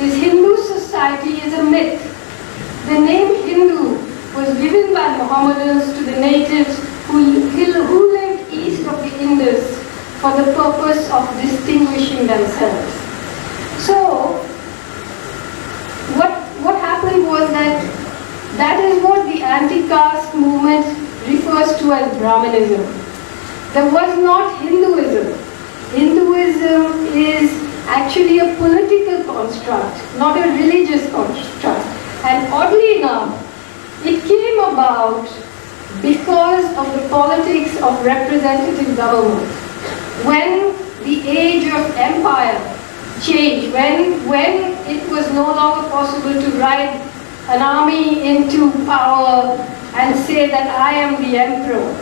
is Hindu society is a myth. The name Hindu was given by Mohammedans to the natives who lived east of the Indus for the purpose of distinguishing themselves. So, what happened was that is what the anti-caste movement refers to as Brahmanism. There was not Hinduism. Hinduism is actually a political construct, not a religious construct. And oddly enough, it came about because of the politics of representative government. When the age of empire changed, when it was no longer possible to ride an army into power and say that I am the emperor,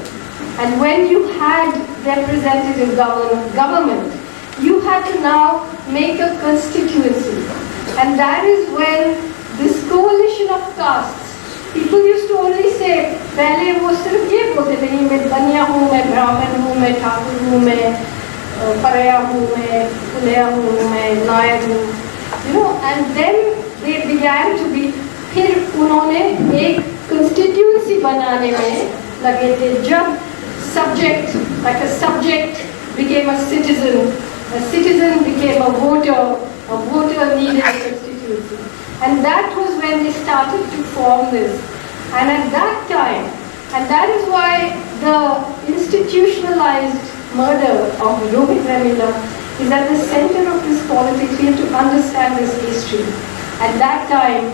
and when you had representative government, you had to now make a constituency. And that is when this coalition of castes, people used to only say, पहले वो सिर्फ ये बोलते थे, मैं बनिया हूँ, मैं ब्राह्मण हूँ, मैं ठाकुर हूँ, मैं परया हूँ, मैं पुलिया हूँ, मैं नायर हूँ, you know, and then they began to be, फिर उन्होंने एक constituency बनाने में लगे थे, जब subject, like a subject became a citizen became a voter needed a constituency. And that was when they started to form this. And at that time, and that is why the institutionalized murder of Rohit Vemula is at the center of this politics. We have to understand this history. At that time,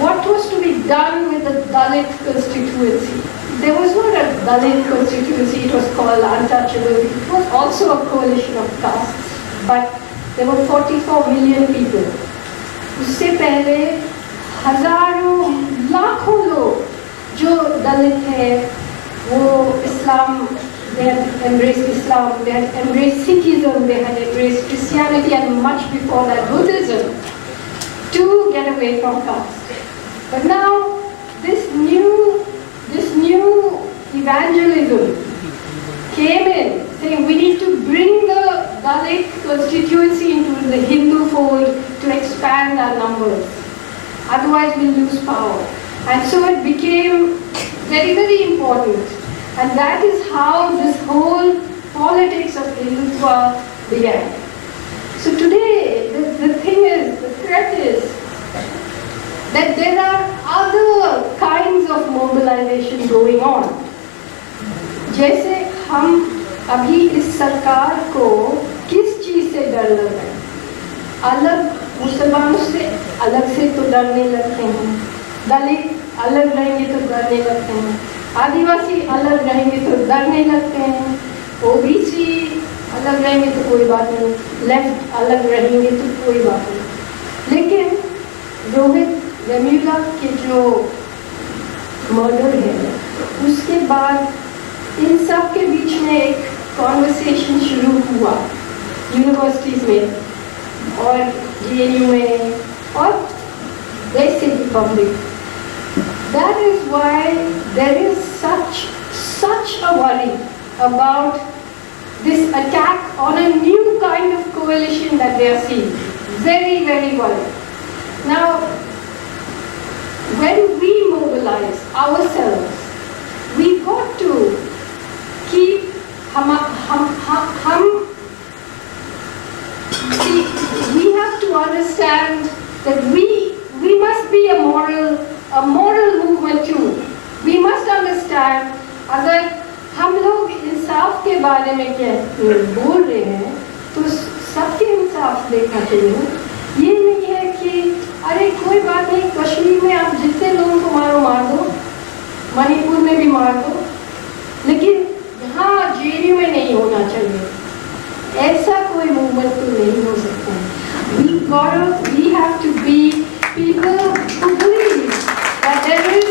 what was to be done with the Dalit constituency? There was not a Dalit constituency, it was called untouchable. It was also a coalition of castes, but there were 44 million people. उससे पहले हजारों लाखों लोग जो दलित हैं, वो इस्लाम, they had embraced Islam, they had embraced Sikhism, they had embraced Christianity, and much before that Buddhism, to get away from caste. But now this new evangelism came in, saying we need to bring the Dalit constituency into the Hindu fold to expand our numbers. Otherwise we'll lose power. And so it became very, very important. And that is how this whole politics of Hindutva began. So today, the thing is, the threat is that there are other kinds of mobilization going on. जैसे हम अभी इस सरकार को किस चीज से डर लग रहा है? अलग मुसलमानों से अलग से तो डरने लगते हैं, दलित अलग रहेंगे तो डरने लगते हैं, आदिवासी अलग रहेंगे तो डरने लगते हैं, ओबीसी अलग रहेंगे तो कोई बात नहीं, लेफ्ट अलग रहेंगे तो कोई बात नहीं। लेकिन रोहित वेमुला के जो मर्डर है, उसके बाद इन सब के बीच में एक कॉन्वर्सेशन शुरू हुआ यूनिवर्सिटीज़ में और जेएनयू में और वैसे भी public. That is why there is such a worry about this attack on a new kind of coalition that they are seeing. Very, very worried. Now, when we mobilize ourselves, we got to keep we have to understand that we must be a moral movement too. We must understand अगर हम लोग इंसाफ के बारे में बोल रहे हैं तो सबके इंसाफ देखना चाहिए। ये नहीं है कि अरे कोई बात नहीं, कश्मीर में आप जितने लोगों को मारो मार दो, मणिपुर में भी मार दो, लेकिन यहाँ जेएनयू में नहीं होना चाहिए। ऐसा कोई मूवमेंट तो नहीं हो सकता है। We have to be people who believe that there is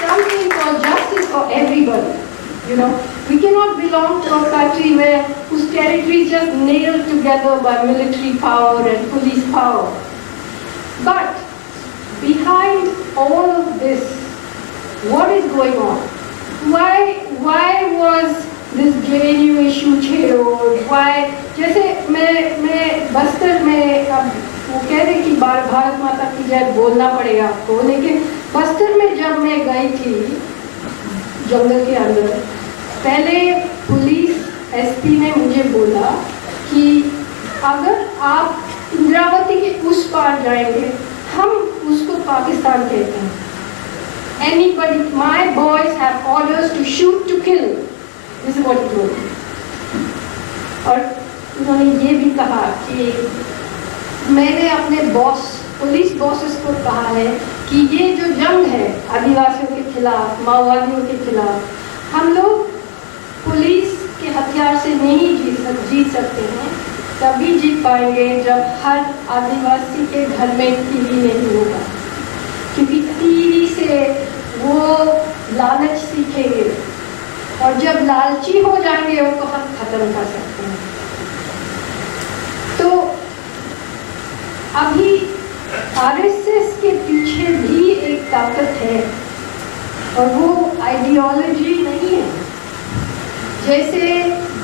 something called justice for everybody. You know, we cannot belong to a country whose territory is just nailed together by military power and police power. But behind all of this, what is going on? Why was this JNU issue छेड़ो? Why? जैसे मैं बस्तर में अब वो कह रहे कि भारत माता की जय बोलना पड़ेगा आपको, लेकिन बस्तर में जब मैं गई थी जंगल के अंदर, पहले पुलिस एसपी ने मुझे बोला कि अगर आप इंद्रावती के उस पार जाएंगे, हम उसको पाकिस्तान कहते हैं। Anybody, my boys have orders to shoot to kill. This is what he told me. और उन्होंने ये भी कहा कि मैंने अपने बॉस, पुलिस बॉसेस को कहा है कि ये जो जंग है आदिवासियों के खिलाफ, माओवादियों के खिलाफ, हम लोग पुलिस के हथियार से नहीं जीत सकते हैं। तभी जीत पाएंगे जब हर आदिवासी के घर में टीवी नहीं होगा, क्योंकि टीवी से वो लालच सीखेंगे और जब लालची हो जाएंगे उनको हम खत्म कर सकते हैं। तो अभी आरएसएस के पीछे भी एक ताकत है और वो आइडियोलॉजी नहीं है। जैसे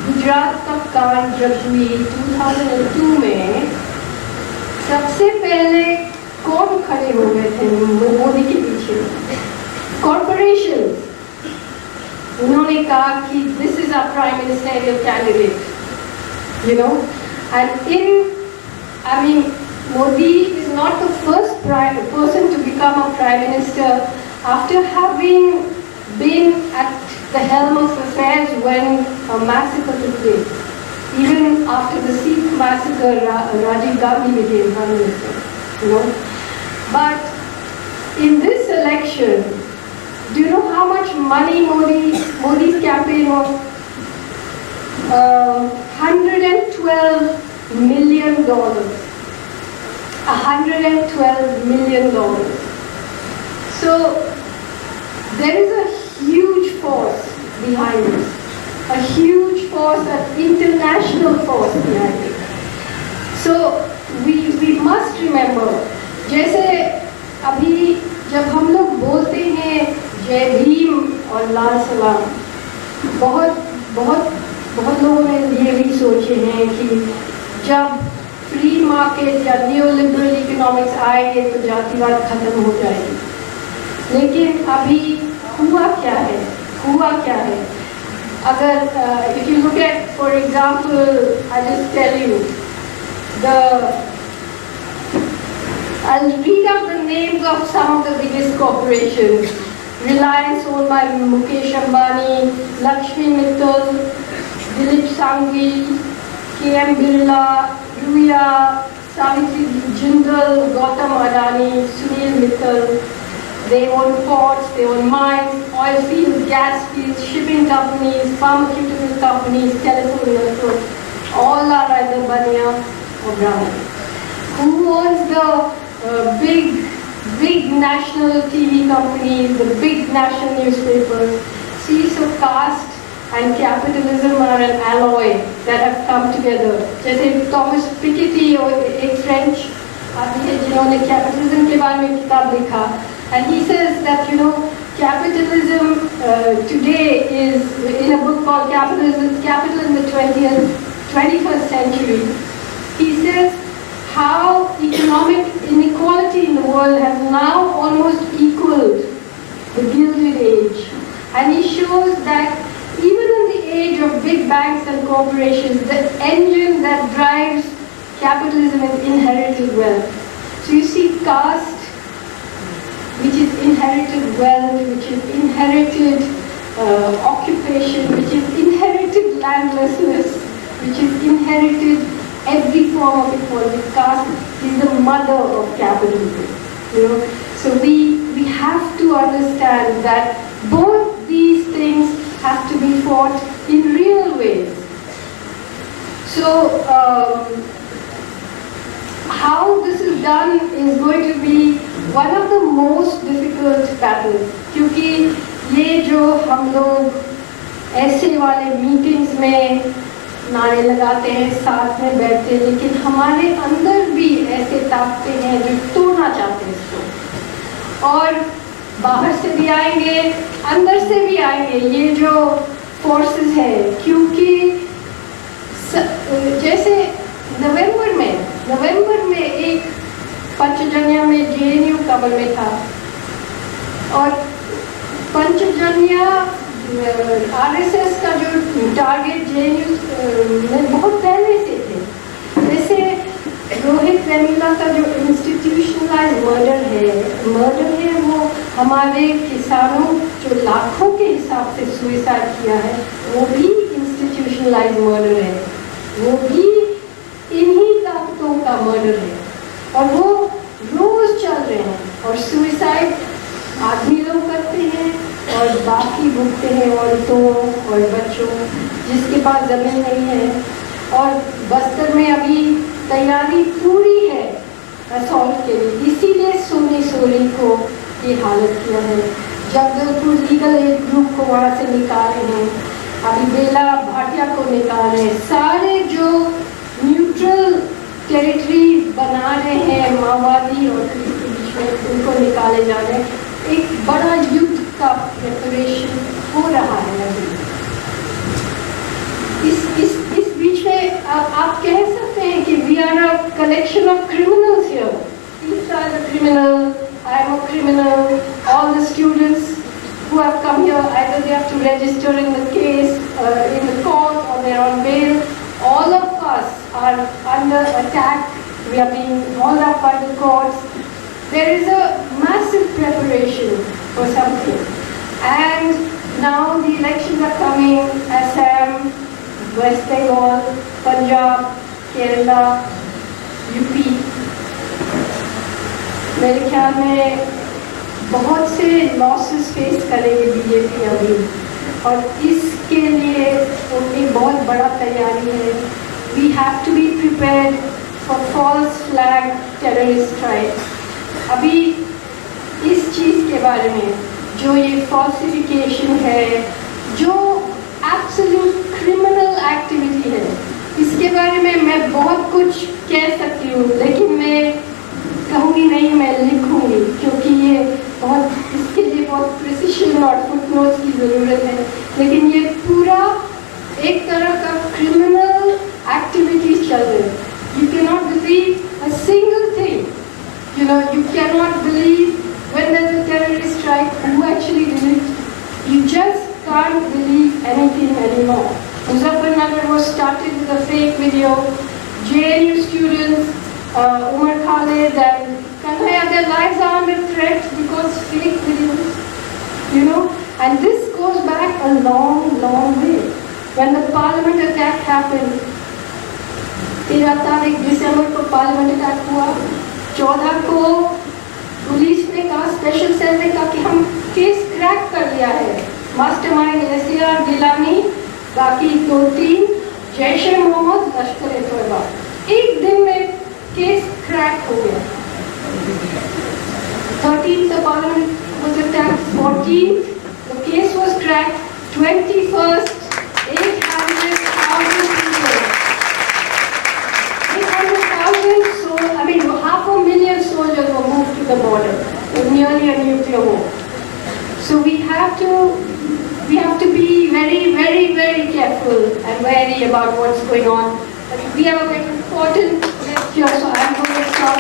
गुजरात का कांड जब हुई 2002 में, सबसे पहले कौन खड़े हो गए थे मोदी के पीछे? कॉर्पोरेशन। उन्होंने कहा कि this is our prime ministerial candidate, you know, and I mean, Modi is not the first person to become a prime minister after having been at the helm of affairs when a massacre took place. Even after the Sikh massacre, Rajiv Gandhi became prime minister, you know. But in this election, do you know how much money Modi's campaign was? $112 million. $112 million. So there is a huge force behind this, a huge force, an international force behind it. So we must remember, जैसे अभी जब हम लोग बोलते हैं जय भीम और लाल सलाम, बहुत लोगों ने ये भी सोचे हैं कि जब फ्री मार्केट या न्यू लिबरल इकोनॉमिक्स आएंगे तो जातिवाद खत्म हो जाएगी। लेकिन अभी हुआ क्या है? अगर if you look at, for example, I'll just tell you, I'll read out the names of some of the biggest corporations. Reliance owned by Mukesh Ambani, Lakshmi Mittal, Dilip Sanghi, KM Birla, Ruya, Savitri Jindal, Gautam Adani, Sunil Mittal. They own ports, they own mines, oil fields, gas fields, shipping companies, pharmaceutical companies, telephone networks. All are either Bania or Brahmin. Who owns the big national TV companies, the big national newspapers? See, so caste and capitalism are an alloy that have come together. जैसे Thomas Piketty, एक French आदमी है जिन्होंने capitalism के बारे में किताब लिखा, and he says that, you know, capitalism today is in a book called Capital in the 21st Century. He says how economic inequality in the world has now almost equaled the Gilded Age, and he shows that even in the age of big banks and corporations, the engine that drives capitalism is inherited wealth. So you see caste, which is inherited wealth, which is inherited occupation, which is inherited landlessness, which is inherited every form of equality. Caste is the mother of capitalism. You know, so we have to understand that both these things have to be fought in real ways. So how this is done is going to be one of the most difficult battles, क्योंकि ये जो हम लोग ऐसे वाले meetings में नारे लगाते हैं, साथ में बैठते हैं, लेकिन हमारे अंदर भी ऐसे ताकतें हैं जो तोड़ना चाहते हैं इसको, और बाहर से भी आएंगे, अंदर से भी आएंगे ये जो फोर्सेस है। क्योंकि जैसे नवंबर में एक पंचजन्य में जेएनयू कबर में था, और पंचजन्य आरएसएस का जो टारगेट जेएनयू में बहुत पहले से थे। जैसे रोहित वेमुला का जो इंस्टीट्यूशनलाइज मर्डर है वो हमारे किसानों जो लाखों के हिसाब से सुसाइड किया है, वो भी इंस्टीट्यूशनलाइज मर्डर है, वो भी इन्हीं ताकतों का मर्डर है, और वो रोज चल रहे हैं। और सुसाइड आदमी लोग करते हैं और बाकी भुगते हैं औरतों और बच्चों जिसके पास जमीन नहीं है। और बस्तर में अभी तैयारी पूरी है असॉल्ट के लिए, इसीलिए सोनी को ये हालत किया है। जगदलपुर लीगल एड ग्रुप को वहाँ से निकाले हैं, अभी बेला भाटिया को निकाले हैं, सारे जो न्यूट्रल टेरिटरी बना रहे हैं माओवादी और पुलिस के बीच में, उनको निकाले जा रहे हैं। एक बड़ा युद्ध का प्रिपरेशन हो रहा है अभी। इस बीच में आप कह सकते हैं कि we are a collection of criminals here. These are the criminal, I am a criminal, all the students who have come here, either they have to register in the case, in the court, or they are on bail. All of us are under attack, we are being hauled up by the courts. There is a massive preparation for something. And now the elections are coming, Assam, West Bengal, Punjab, Kerala, UP. मेरे ख्याल में बहुत से losses face करेगी BJP अभी, और इसके लिए उनकी बहुत बड़ा तैयारी है। We have to be prepared for false flag terrorist strike. अभी इस चीज़ के बारे में जो ये फॉल्सिफिकेशन है, जो एब्सोल्यूट क्रिमिनल एक्टिविटी है, इसके बारे में मैं बहुत कुछ कह सकती हूँ, लेकिन मैं कहूँगी नहीं, मैं लिखूँगी, क्योंकि ये बहुत, इसके लिए बहुत प्रिसिशन और फुटनोट्स की ज़रूरत है। लेकिन ये पूरा एक तरह का क्रिमिनल एक्टिविटीज चल रहे हैं। You can not believe a single thing, you know, you cannot believe when there's a terrorist strike who actually did it. You just can't believe anything anymore. Muzaffarnagar was started with a fake video. JNU students, Umar Khalid and Kanhaiya, their lives are under threat because fake videos, you know. And this goes back a long, long way. When the parliament attack happened, 13 तारीख दिसंबर को parliament attack हुआ, 14 को police ने कहा, special cell ने कहा कि हम केस क्रैक कर लिया है, मास्टरमाइंड SAR गिलानी, बाकी 2-3 जैश-ए-मोहम्मद, लश्कर-ए-तोयबा। एक दिन में केस क्रैक हो गया। 13th the parliament was attacked, 14th the case was cracked, 21st 800,000 people, 800,000, so I mean 500,000 soldiers were moved to the border. It was nearly a nuclear war. So we have to be very, very, very careful and wary about what's going on. But we have a very important lecture, so I'm going to stop.